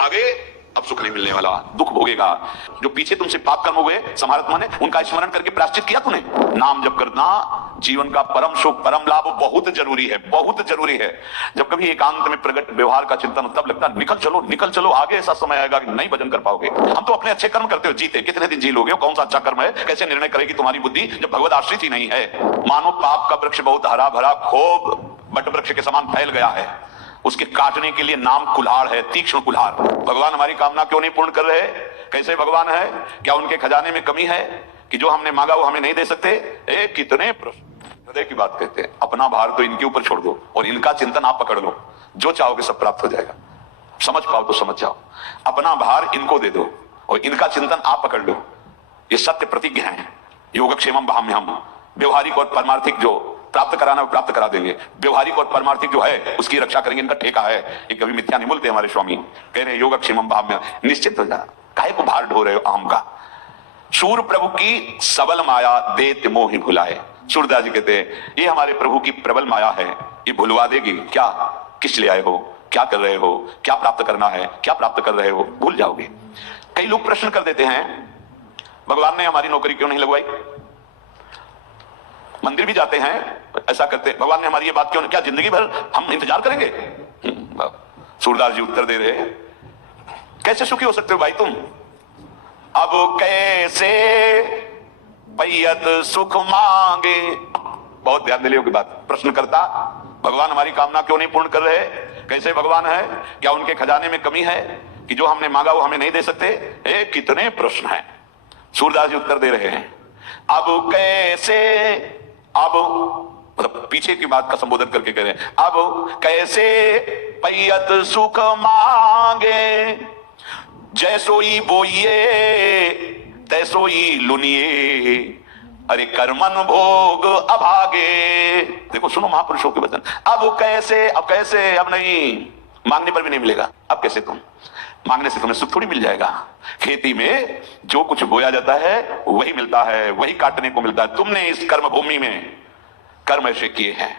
भागे अब सुख नहीं मिलने वाला, दुख भोगेगा। जो पीछे तुमसे पाप कर्म हुए समारत माने उनका स्मरण करके प्रायश्चित किया तूने, नाम जप करना जीवन का परम सुख परम लाभ बहुत जरूरी है, बहुत जरूरी है। जब कभी एकांत में प्रकट व्यवहार का चिंतन तब लगता निकल चलो आगे, ऐसा समय आएगा कि नहीं भजन कर पाओगे। हम तो अपने अच्छे कर्म करते हो जीते, कितने दिन जी लोगे, कौन सा अच्छा कर्म है, कैसे निर्णय करेगी तुम्हारी बुद्धि जब भगवत आश्रित ही नहीं है। मानो पाप का वृक्ष बहुत हरा भरा खूब बट वृक्ष के समान फैल गया है, उसके काटने के लिए नाम कुल्हाड़ है, तीक्ष्ण कुल्हाड़। भगवान हमारी कामना क्यों नहीं पूर्ण कर रहे? कैसे भगवान है? क्या उनके खजाने में कमी है कि जो हमने मांगा वो हमें नहीं दे सकते? कितने प्रश्न हृदय की बात कहते हैं। अपना भार तो इनके ऊपर छोड़ दो और इनका चिंतन आप पकड़ लो, जो चाहोगे सब प्राप्त हो जाएगा। समझ पाओ तो समझ जाओ, अपना भार इनको दे दो और इनका चिंतन आप पकड़ लो। ये सत्य प्रतिज्ञा है। योगक्षेमम भाम्यहम, व्यवहारिक और परमार्थिक जो प्राप्त कराना प्राप्त करा देंगे, व्यवहारिक और परमार्थिक जो है उसकी रक्षा करेंगे, इनका ठेका है। ये कभी मिथ्या नहीं बोलते हमारे स्वामी, कह रहे योगक्षेमम भाम्य। निश्चित हो जा, काहे को भार ढो रहे हो आम का? सूर प्रभु की सबल माया देत मोहि भुलाए। सूरदास जी कहते हैं ये हमारे प्रभु की प्रबल माया है, ये भुलवा देगी। क्या किस लिए आए हो, क्या कर रहे हो, क्या प्राप्त करना है, क्या प्राप्त कर रहे हो, भूल जाओगे। कई लोग प्रश्न कर देते हैं भगवान ने हमारी नौकरी क्यों नहीं लगवाई? मंदिर भी जाते हैं ऐसा करते, भगवान ने हमारी ये बात क्यों, क्या जिंदगी भर हम इंतजार करेंगे? सूरदास जी उत्तर दे रहे, कैसे सुखी हो सकते हो भाई तुम? अब कैसे पैयत सुख मांगे। बहुत ध्यान दिलियो की बात। प्रश्न करता भगवान हमारी कामना क्यों नहीं पूर्ण कर रहे? कैसे भगवान है? क्या उनके खजाने में कमी है कि जो हमने मांगा वो हमें नहीं दे सकते? कितने प्रश्न हैं। सूरदास जी उत्तर दे रहे हैं, अब कैसे, अब मतलब पीछे की बात का संबोधन करके कह रहे हैं, अब कैसे पैयत सुख मांगे, जैसोई बोइए तैसोई लुनिए, अरे कर्मन भोग अभागे। देखो सुनो महापुरुषों के वचन। अब कैसे, अब कैसे, अब नहीं, मांगने पर भी नहीं मिलेगा। अब कैसे? तुम मांगने से तुम्हें सुख थोड़ी मिल जाएगा। खेती में जो कुछ बोया जाता है वही मिलता है, वही काटने को मिलता है। तुमने इस कर्म भूमि में कर्म ऐसे किए हैं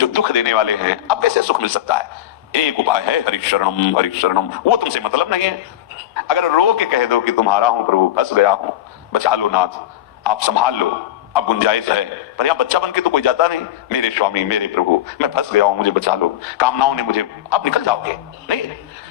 जो दुख देने वाले हैं, अब कैसे सुख मिल सकता है? एक उपाय है, हरिशरणम हरिशरणम। वो तुमसे मतलब नहीं है। अगर रो के कह दो कि तुम्हारा हूं प्रभु, फंस गया हूं, बचा लो नाथ, आप संभाल लो, अब गुंजाइश है। पर यहां बच्चा बन के तो कोई जाता नहीं, मेरे स्वामी मेरे प्रभु मैं फंस गया हूं, मुझे बचा लो, कामनाओं ने मुझे, आप निकल जाओगे। नहीं,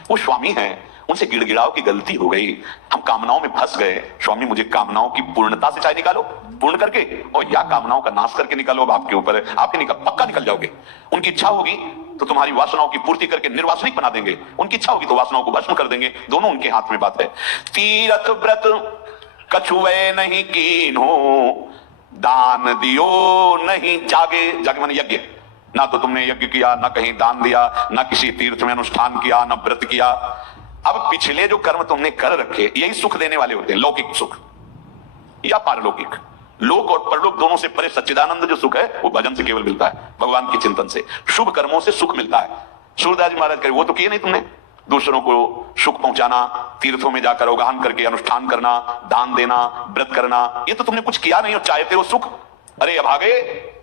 वो स्वामी है, उनसे गिड़गिड़ाओ की गलती हो गई, हम कामनाओं में फंस गए, स्वामी मुझे कामनाओं की पूर्णता से चाहे निकालो, पूर्ण करके, और या कामनाओं का नाश करके निकालो। अब आपके ऊपर है, आप ही पक्का निकल जाओगे। उनकी इच्छा होगी तो तुम्हारी वासनाओं की पूर्ति करके निर्वासनिक बना देंगे, उनकी इच्छा होगी तो वासनाओं को भस्म कर देंगे। दोनों उनके हाथ में बात है। तीरथ व्रत कछुए नहीं कीन्हो, दान दियो नहीं जागे। जागे माने यज्ञ, ना तो तुमने यज्ञ किया, ना कहीं दान दिया, ना किसी तीर्थ में अनुष्ठान किया, ना व्रत किया। अब पिछले जो कर्म तुमने कर रखे यही सुख देने वाले होते हैं, लौकिक सुख या पारलौकिक। लोक और परलोक दोनों से परे सच्चिदानंद जो सुख है वो भजन से केवल मिलता है, भगवान के चिंतन से, शुभ कर्मों से सुख मिलता है। सूरदास जी महाराज कहे वो तो किए नहीं तुमने, दूसरों को सुख पहुंचाना, तीर्थों में जाकर अवगाहन करके अनुष्ठान करना, दान देना, व्रत करना, ये तो तुमने कुछ किया नहीं और चाहते हो सुख। अरे अभागे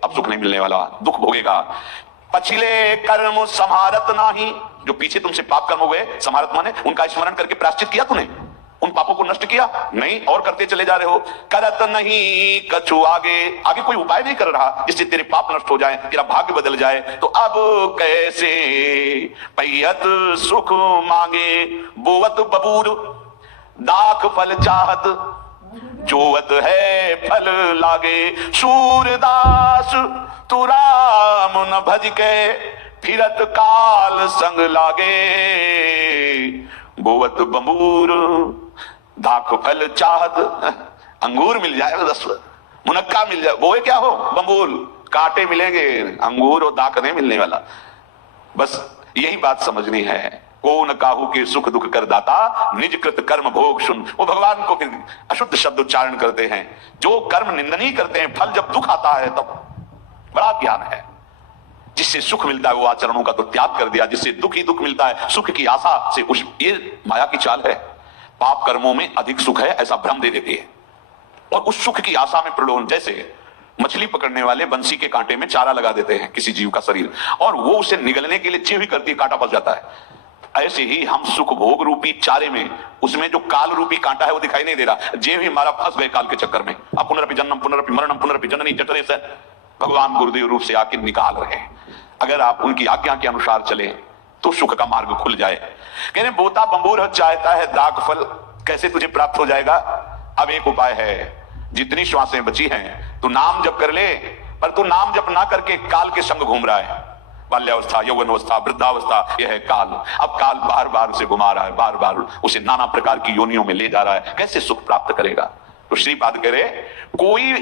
अब सुख नहीं मिलने वाला, दुख भोगेगा। पछिले कर्म समारत नाही, जो पीछे तुमसे पाप कर्म हो गए, समारत माने उनका स्मरण करके प्रायश्चित किया तूने, उन पापों को नष्ट किया नहीं और करते चले जा रहे हो। करत नहीं कछु आगे, आगे कोई उपाय नहीं कर रहा जिससे तेरे पाप नष्ट हो जाए, तेरा भाग्य बदल जाए। तो अब कैसे पैयत सुख मांगे, बोवत बबूर दाख फल चाहत, जोवत है फल लागे। सूरदास तू राम न भज के, फिरत काल संग लागे। बोवत बबूर दाख फल चाहत, अंगूर मिल जाए, रस मुनक्का मिल जाए, बोए क्या हो बबूल, कांटे मिलेंगे, अंगूर और दाख नहीं मिलने वाला। बस यही बात समझनी है। कौन काहू के सुख दुख कर दाता, निज कृत कर्म भोग सुन। वो भगवान को फिर अशुद्ध शब्द उच्चारण करते हैं। जो कर्म निंदनीय करते हैं, फल जब दुख आता है तब बड़ा ज्ञान है। जिससे सुख मिलता है वो आचरणों का तो त्याग कर दिया, जिससे दुख ही दुख मिलता है, सुख की आशा से उस, ये माया की चाल है। पाप कर्मों में अधिक सुख है ऐसा भ्रम दे देती है और उस सुख की आशा में प्रलोभन। जैसे मछली पकड़ने वाले बंसी के कांटे में चारा लगा देते हैं किसी जीव का शरीर, और वो उसे निगलने के लिए चिव ही करती है, कांटा फंस जाता है। ऐसे ही हम सुख भोग रूपी चारे में, उसमें जो काल रूपी कांटा है वो दिखाई नहीं दे रहा, जे भी हमारा फंस गए काल के चक्कर में। अब पुनरपि जन्म पुनरपि मरणम पुनरपि जननी जठरे से भगवान गुरुदेव रूप से आके निकाल रहे हैं। अगर आप उनकी आज्ञा के अनुसार चले तो सुख का मार्ग खुल जाए। कह रहे बोता बंबूर चाहता है दाग फल, कैसे तुझे प्राप्त हो जाएगा? अब एक उपाय है, जितनी श्वासें बची हैं तू नाम जप कर ले, पर तू नाम जप ना करके काल के संग घूम रहा है। बाल्यावस्था, यौवनावस्था, वृद्धावस्था, यह है काल। अब काल बार बार उसे घुमा रहा है, बार बार उसे नाना प्रकार की योनियों में ले जा रहा है। कैसे सुख प्राप्त करेगा? तो श्रीपाद कह रहे कोई